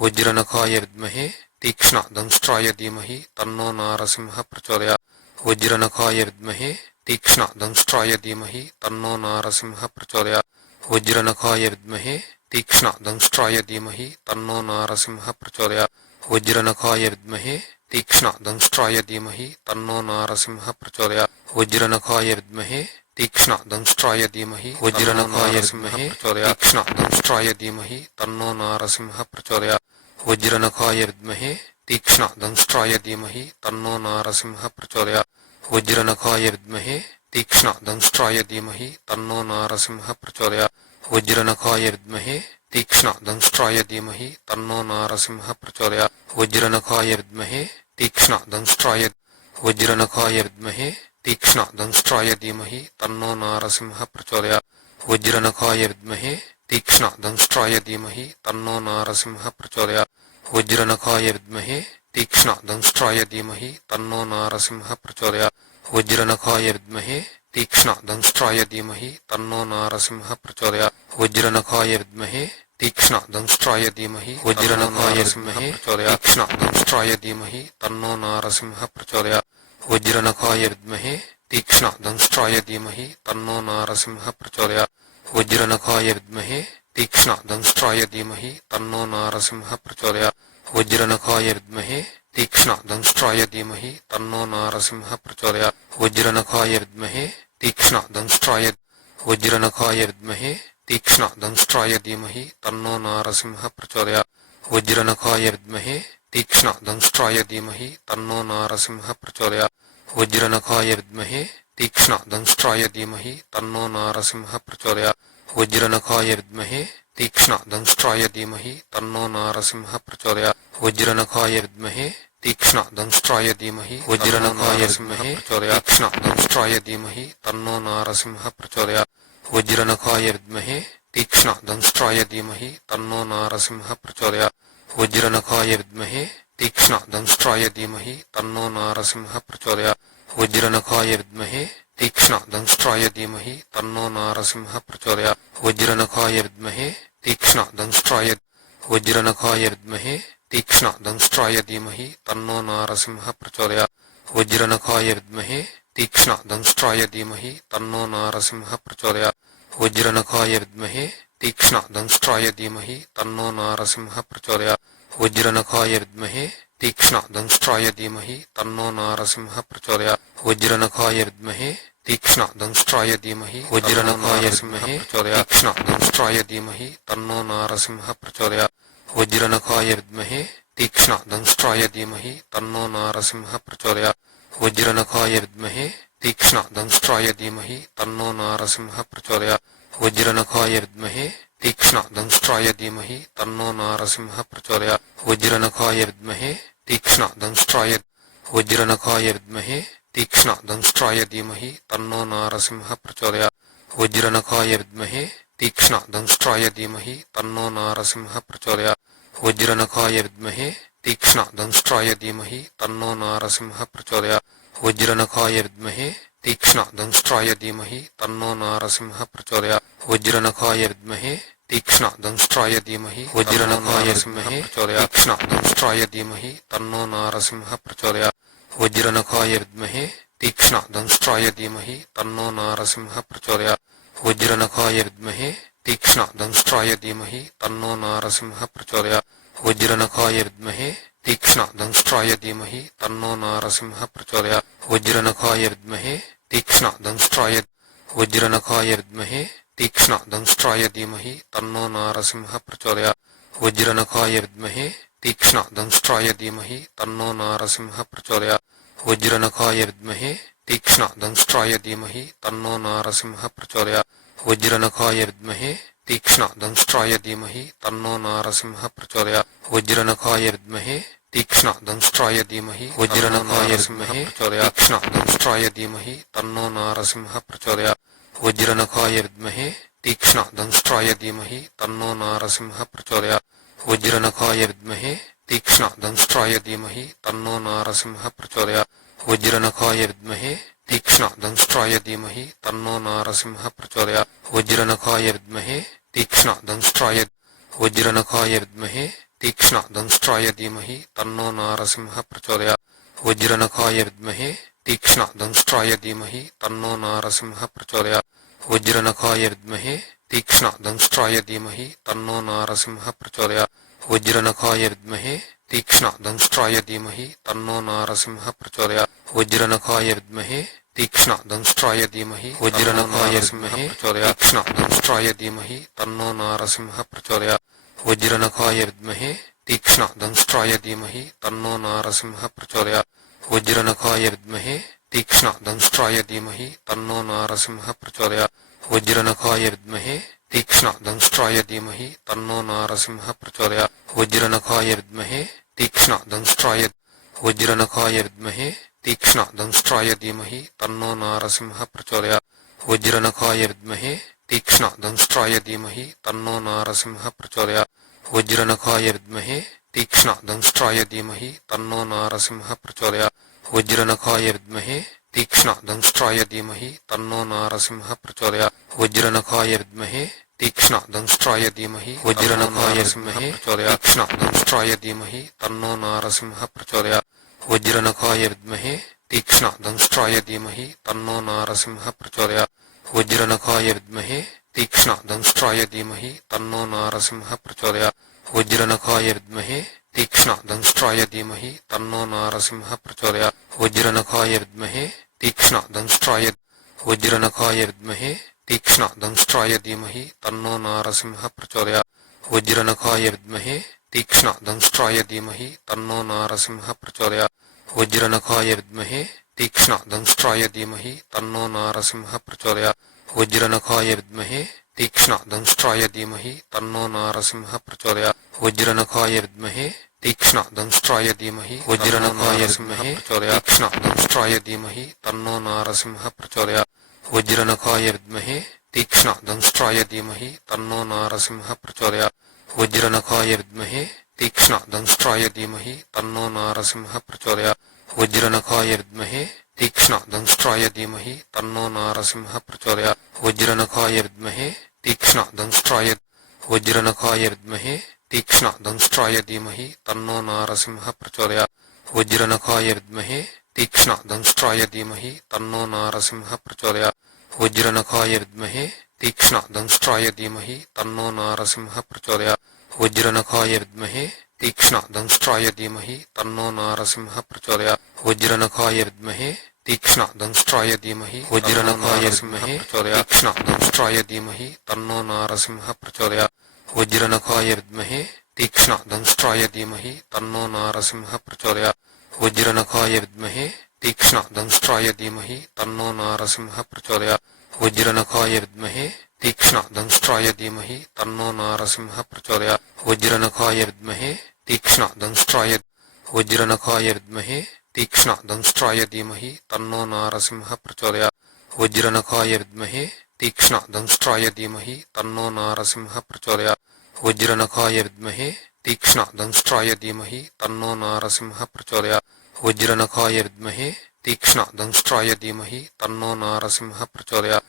वज्रनखाय विद्महे तीक्ष्णदंष्ट्राय धीमहि तन्नो नारसिंहः प्रचोदयात्। वज्रनखाय विद्महे तीक्ष्णदंष्ट्राय धीमहि तन्नो नारसिंहः प्रचोदयात्। वज्रनखाय विद्महे तीक्ष्णदंष्ट्राय धीमहि तन्नो नारसिंहः प्रचोदयात्। वज्रनखाय विद्महे तीक्ष्णदंष्ट्राय धीमहि तन्नो नारसिंहः प्रचोदयात्। वज्रनखाय विद्महे तीक्ष्णदंष्ट्राय धीमहि वज्रनखाय विद्महे तीक्ष्णदंष्ट्राय धीमहि तन्नो नारसिंहः प्रचोदयात्। वज्रनखाय विद्महे तीक्ष्णदंष्ट्राय धीमहि तन्नो नारसिंहः प्रचोदयात्। वज्रनखाय विद्महे तीक्ष्णदंष्ट्राय धीमहि तन्नो नारसिंहः प्रचोदयात्। वज्रनखाय विद्महे तीक्ष्णदंष्ट्राय धीमहि तन्नो नारसिंहः प्रचोदयात्। वज्रनखाय विद्महे तीक्ष्णदंष्ट्राय वज्रनखाय विद्महे तीक्ष्णदंष्ट्राय धीमहि तन्नो नारसिंहः प्रचोदयात्। वज्रनखाय विद्महे तीक्ष्णदंष्ट्राय धीमहि तन्नो नारसिंहः प्रचोदयात्। वज्रनखाय विद्महे तीक्ष्णदंष्ट्राय धीमहि तन्नो नारसिंहः प्रचोदयात्। वज्रनखाय विद्महे तीक्ष्णदंष्ट्राय धीमहि तन्नो नारसिंहः प्रचोदयात्। वज्रनखाय विद्महे तीक्ष्णदंष्ट्राय धीमहि वज्रनखाय विद्महे तीक्ष्णदंष्ट्राय धीमहि तन्नो नारसिंहः प्रचोदयात्। वज्रनखाय विद्महे तीक्ष्णदंष्ट्राय धीमहि तन्नो नारसिंहः प्रचोदयात्। वज्रनखाय विद्महे तीक्ष्णदंष्ट्राय धीमहि तन्नो नारसिंहः प्रचोदयात्। वज्रनखाय विद्महे तीक्ष्णदंष्ट्राय धीमहि तन्नो नारसिंहः प्रचोदयात्। वज्रनखाय विद्महे तीक्ष्णदंष्ट्राय वज्रनखाय विद्महे तीक्ष्णदंष्ट्राय धीमहि तन्नो नारसिंहः प्रचोदयात्। वज्रनखाय विद्महे तीक्ष्णदंष्ट्राय धीमहि तन्नो नारसिंहः प्रचोदयात्। वज्रनखाय विद्महे तीक्ष्णदंष्ट्राय धीमहि तन्नो नारसिंहः प्रचोदयात्। वज्रनखाय विद्महे तीक्ष्णदंष्ट्राय धीमहि तन्नो नारसिंहः प्रचोदयात्। वज्रनखाय विद्महे तीक्ष्णदंष्ट्राय धीमहि वज्रनखाय विद्महे तीक्ष्णदंष्ट्राय धीमहि तन्नो नारसिंहः प्रचोदयात्। वज्रनखाय विद्महे तीक्ष्णदंष्ट्राय धीमहि तन्नो नारसिंहः प्रचोदयात्। वज्रनखाय विद्महे तीक्ष्णदंष्ट्राय धीमहि तन्नो नारसिंहः प्रचोदयात्। वज्रनखाय विद्महे तीक्ष्णदंष्ट्राय धीमहि तन्नो नारसिंहः प्रचोदयात्। वज्रनखाय विद्महे तीक्ष्णदंष्ट्राय वज्रनखाय विद्महे तीक्ष्णदंष्ट्राय धीमहि तन्नो नारसिंहः प्रचोदयात्। वज्रनखाय विद्महे तीक्ष्णदंष्ट्राय धीमहि तन्नो नारसिंहः प्रचोदयात्। वज्रनखाय विद्महे तीक्ष्णदंष्ट्राय धीमहि तन्नो नारसिंहः प्रचोदयात्। वज्रनखाय विद्महे तीक्ष्णदंष्ट्राय धीमहि तन्नो नारसिंहः प्रचोदयात्। वज्रनखाय विद्महे तीक्ष्णदंष्ट्राय धीमहि वज्रनखाय विद्महे तीक्ष्णदंष्ट्राय धीमहि तन्नो नारसिंहः प्रचोदयात्। वज्रनखाय विद्महे तीक्ष्णदंष्ट्राय धीमहि तन्नो नारसिंहः प्रचोदयात्। वज्रनखाय विद्महे तीक्ष्णदंष्ट्राय धीमहि तन्नो नारसिंहः प्रचोदयात्। वज्रनखाय विद्महे तीक्ष्णदंष्ट्राय धीमहि तन्नो नारसिंहः प्रचोदयात्। वज्रनखाय विद्महे तीक्ष्णदंष्ट्राय वज्रनखाय विद्महे तीक्ष्णदंष्ट्राय धीमहि तन्नो नारसिंहः प्रचोदयात्। वज्रनखाय विद्महे तीक्ष्णदंष्ट्राय धीमहि तन्नो नारसिंहः प्रचोदयात्। वज्रनखाय विद्महे तीक्ष्णदंष्ट्राय धीमहि तन्नो नारसिंहः प्रचोदयात्। वज्रनखाय विद्महे तीक्ष्णदंष्ट्राय धीमहि तन्नो नारसिंहः प्रचोदयात्। वज्रनखाय विद्महे तीक्ष्णदंष्ट्राय धीमहि वज्रनखाय विद्महे तीक्ष्णदंष्ट्राय धीमहि तन्नो नारसिंहः प्रचोदयात्। वज्रनखाय विद्महे तीक्ष्णदंष्ट्राय धीमहि तन्नो नारसिंहः प्रचोदयात्। वज्रनखाय विद्महे तीक्ष्णदंष्ट्राय धीमहि तन्नो नारसिंहः प्रचोदयात्। वज्रनखाय विद्महे तीक्ष्णदंष्ट्राय धीमहि तन्नो नारसिंहः प्रचोदयात्। वज्रनखाय विद्महे तीक्ष्णदंष्ट्राय वज्रनखाय विद्महे तीक्ष्णदंष्ट्राय धीमहि तन्नो नारसिंहः प्रचोदयात्। वज्रनखाय विद्महे तीक्ष्णदंष्ट्राय धीमहि तन्नो नारसिंहः प्रचोदयात्। वज्रनखाय विद्महे तीक्ष्णदंष्ट्राय धीमहि तन्नो नारसिंहः प्रचोदयात्। वज्रनखाय विद्महे तीक्ष्णदंष्ट्राय धीमहि तन्नो नारसिंहः प्रचोदयात्। वज्रनखाय विद्महे तीक्ष्णदंष्ट्राय धीमहि वज्रनखाय विद्महे तीक्ष्णदंष्ट्राय धीमहि तन्नो नारसिंहः प्रचोदयात्। वज्रनखाय विद्महे तीक्ष्णदंष्ट्राय धीमहि तन्नो नारसिंहः प्रचोदयात्। वज्रनखाय विद्महे तीक्ष्णदंष्ट्राय धीमहि तन्नो नारसिंहः प्रचोदयात्। वज्रनखाय विद्महे तीक्ष्णदंष्ट्राय धीमहि तन्नो नारसिंहः प्रचोदयात्। वज्रनखाय विद्महे तीक्ष्णदंष्ट्राय वज्रनखाय विद्महे तीक्ष्ण दंष्ट्राय धीमहि तन्नो नारसिंहः प्रचोदयात् वज्रनखाय विद्महे तीक्ष्ण दंष्ट्राय धीमहि तन्नो नारसिंहः प्रचोदयात् वज्रनखाय विद्महे तीक्ष्ण दंष्ट्राय धीमहि तन्नो नारसिंहः प्रचोदयात् वज्रनखाय विद्महे तीक्ष्ण दंष्ट्राय धीमहि तन्नो नारसिंहः प्रचोदयात् वज्रनखाय विद्महे तीक्ष्ण दंष्ट्राय धीमहि वज्रनखाय विद्महे तीक्ष्ण दंष्ट्राय धीमहि तन्नो नारसिंहः प्रचोदयात् वज्रनखाय विद्महे तीक्ष्ण दंष्ट्राय धीमहि तन्नो नारसिंहः प्रचोदयात् वज्रनखाय विद्महे तीक्ष्ण दंष्ट्राय धीमहि तन्नो नारसिंहः प्रचोदयात् वज्रनखाय विद्महे तीक्ष्ण दंष्ट्राय धीमहि तन्नो नारसिंहः प्रचोदयात् वज्रनखाय विद्महे तीक्ष्ण दंष्ट्राय वज्रनखाय विद्महे तीक्ष्ण दंष्ट्राय धीमहि तन्नो नारसिंहः प्रचोदयात् वज्रनखाय विद्महे तीक्ष्ण दंष्ट्राय धीमहि तन्नो नारसिंहः प्रचोदयात् वज्रनखाय विद्महे तीक्ष्ण दंष्ट्राय धीमहि तन्नो नारसिंहः प्रचोदयात् वज्रनखाय विद्महे तीक्ष्ण दंष्ट्राय धीमहि तन्नो नारसिंहः प्रचोदयात् वज्रनखाय विद्महे तीक्ष्ण दंष्ट्राय धीमहि वज्रनखाय विद्महे तीक्ष्ण दंष्ट्राय धीमहि तन्नो नारसिंहः प्रचोदयात् वज्रनखाय विद्महे तीक्ष्ण दंष्ट्राय धीमहि तन्नो नारसिंहः प्रचोदयात् वज्रनखाय विद्महे तीक्ष्ण दंष्ट्राय धीमहि तन्नो नारसिंहः प्रचोदयात् वज्रनखाय विद्महे तीक्ष्ण दंष्ट्राय धीमहि तन्नो नारसिंहः प्रचोदयात् वज्रनखाय विद्महे तीक्ष्ण दंष्ट्राय वज्रनखाय विद्महे तीक्ष्ण दंष्ट्राय धीमहि तन्नो नारसिंहः प्रचोदयात् वज्रनखाय विद्महे तीक्ष्ण दंष्ट्राय धीमहि तन्नो नारसिंहः प्रचोदयात् वज्रनखाय विद्महे तीक्ष्ण दंष्ट्राय धीमहि तन्नो नारसिंहः प्रचोदयात् वज्रनखाय विद्महे तीक्ष्ण दंष्ट्राय धीमहि तन्नो नारसिंहः प्रचोदयात् वज्रनखाय विद्महे तीक्ष्ण दंष्ट्राय धीमहि वज्रनखाय विद्महे तीक्ष्ण दंष्ट्राय धीमहि तन्नो नारसिंहः प्रचोदयात् वज्रनखाय विद्महे तीक्ष्ण दंष्ट्राय धीमहि तन्नो नारसिंहः प्रचोदयात् वज्रनखाय विद्महे तीक्ष्ण दंष्ट्राय धीमहि तन्नो नारसिंहः प्रचोदयात् वज्रनखाय विद्महे तीक्ष्ण दंष्ट्राय धीमहि तन्नो नारसिंहः प्रचोदयात् वज्रनखाय विद्महे तीक्ष्ण दंष्ट्राय वज्रनखाय विद्महे तीक्ष्ण दंष्ट्राय धीमहि तन्नो नारसिंहः प्रचोदयात् वज्रनखाय विद्महे तीक्ष्ण दंष्ट्राय धीमहि तन्नो नारसिंहः प्रचोदयात् वज्रनखाय विद्महे तीक्ष्ण दंष्ट्राय धीमहि तन्नो नारसिंहः प्रचोदयात् वज्रनखाय विद्महे तीक्ष्ण दंष्ट्राय धीमहि तन्नो नारसिंहः प्रचोदयात् वज्रनखाय विद्महे तीक्ष्ण दंष्ट्राय धीमहि वज्रनखाय विद्महे तीक्ष्ण दंष्ट्राय धीमहि तन्नो नारसिंहः प्रचोदयात् वज्रनखाय विद्महे तीक्ष्ण दंष्ट्राय धीमहि तन्नो नारसिंहः प्रचोदयात् वज्रनखाय विद्महे तीक्ष्ण दंष्ट्राय धीमहि तन्नो नारसिंहः प्रचोदयात् वज्रनखाय विद्महे तीक्ष्ण दंष्ट्राय धीमहि तन्नो नारसिंहः प्रचोदयात् वज्रनखाय विद्महे तीक्ष्ण दंष्ट्राय वज्रनखाय विद्महे तीक्ष्ण दंष्ट्राय धीमहि तन्नो नारसिंहः प्रचोदयात् वज्रनखाय विद्महे तीक्ष्ण दंष्ट्राय धीमहि तन्नो नारसिंहः प्रचोदयात् वज्रनखाय विद्महे तीक्ष्ण दंष्ट्राय धीमहि तन्नो नारसिंहः प्रचोदयात् वज्रनखाय विद्महे तीक्ष्ण दंष्ट्राय धीमहि तन्नो नारसिंहः प्रचोदयात्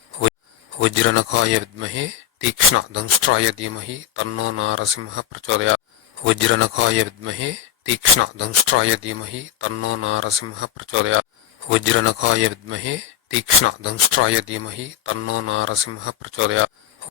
वज्रनखाय विद्महे तीक्ष्ण दंष्ट्राय धीमहि तन्नो नारसिंहः प्रचोदयात् वज्रनखाय विद्महे तीक्ष्ण दंष्ट्राय धीमहि तन्नो नारसिंहः प्रचोदयात् वज्रनखाय विद्महे तीक्ष्ण दंष्ट्राय धीमहि तन्नो नारसिंहः प्रचोदयात्